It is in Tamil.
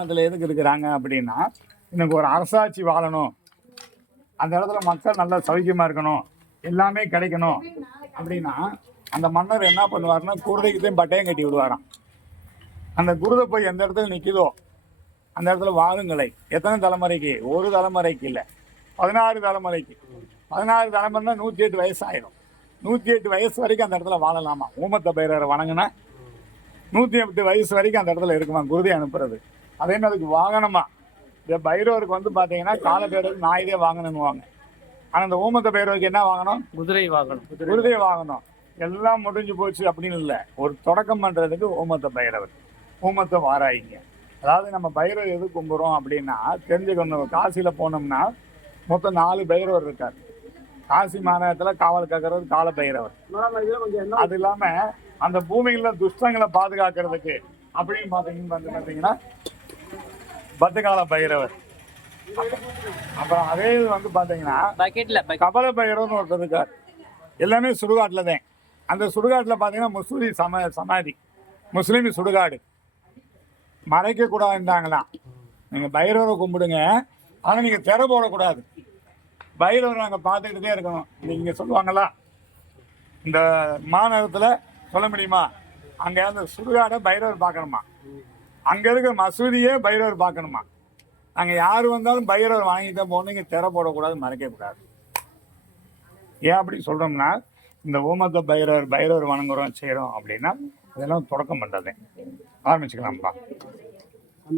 அதில் எதுக்கு இருக்கிறாங்க அப்படின்னா, எனக்கு ஒரு அரசாட்சி வாழணும், அந்த இடத்துல மக்கள் நல்லா சௌக்கியமாக இருக்கணும், எல்லாமே கிடைக்கணும் அப்படின்னா அந்த மன்னர் என்ன பண்ணுவார்னா குருதைக்குத்தையும் பட்டையும் கட்டி விடுவாராம். அந்த குருதை போய் எந்த இடத்துல நிற்குதோ அந்த இடத்துல வாழுங்களை எத்தனை தலைமுறைக்கு? ஒரு தலைமுறைக்கு இல்லை, 16 தலைமுறைக்கு. 16 தலைமுறைனா 108 வயசு ஆயிடும். 108 வயசு வரைக்கும் அந்த இடத்துல வாழலாமா? ஊமத்த பைரவரை வணங்கினா 108 வயசு வரைக்கும் அந்த இடத்துல இருக்குமா குருதி அனுப்புறது. அதே மாதிரி அதுக்கு வாகனமா இந்த பைரவருக்கு வந்து பார்த்தீங்கன்னா காலப்பேருக்கு நாயுதே வாங்கணும்னுவாங்க. ஆனால் இந்த ஊமத்த பைரவருக்கு என்ன வாங்கணும்? குதிரை வாங்கணும். குருதியை வாங்கணும். எல்லாம் முடிஞ்சு போச்சு அப்படின்னு இல்லை, ஒரு தொடக்கம் பண்ணுறதுக்கு ஊமத்த பைரவர், ஊமத்த வாராயிங்க. அதாவது நம்ம பைரவர் எது கும்புறோம் அப்படின்னா தெரிஞ்சுக்கணும். காசியில் போனோம்னா மொத்தம் 4 பைரவர் இருக்கார். காசி மாநகரத்தில் காவல் காக்கிறது கால பைரவர். அது இல்லாமல் அந்த பூமியில் துஷ்டங்களை பாதுகாக்கிறதுக்கு அப்படின்னு பார்த்தீங்கன்னா பத்துகால பைரவர். அப்புறம் அதே இது வந்து பார்த்தீங்கன்னா கபல பைரவர்னு ஒருத்தர் இருக்கார். எல்லாமே சுடுகாட்டில் தான். அந்த சுடுகாட்டில் பார்த்தீங்கன்னா முஸ்லீம் சமாதி, முஸ்லீம் சுடுகாடு மறைக்கக்கூடாதுன்றாங்களாம். நீங்கள் பைரவரை கும்பிடுங்க, ஆனால் நீங்கள் திரை போடக்கூடாது. பைரவர் நாங்கள் பார்த்துக்கிட்டே இருக்கணும். நீங்கள் சொல்லுவாங்களா இந்த மாநகரத்தில் சொல்ல முடியுமா? அங்கே அந்த சுடுகாடை பைரவர் பார்க்கணுமா, அங்கே இருக்க மசூதியே பைரவர் பார்க்கணுமா. நாங்கள் யார் வந்தாலும் பைரவர் வாங்கிட்டு போகணும், நீங்கள் திரை போடக்கூடாது, மறைக்கக்கூடாது. ஏன் அப்படி சொல்கிறோம்னா இந்த ஊமத்த பைரவர் வணங்குறோம் செய்கிறோம் அப்படின்னா இதெல்லாம் தொடக்கம் பண்ணுறது. ஆரம்பிச்சுக்கலாம்ப்பா.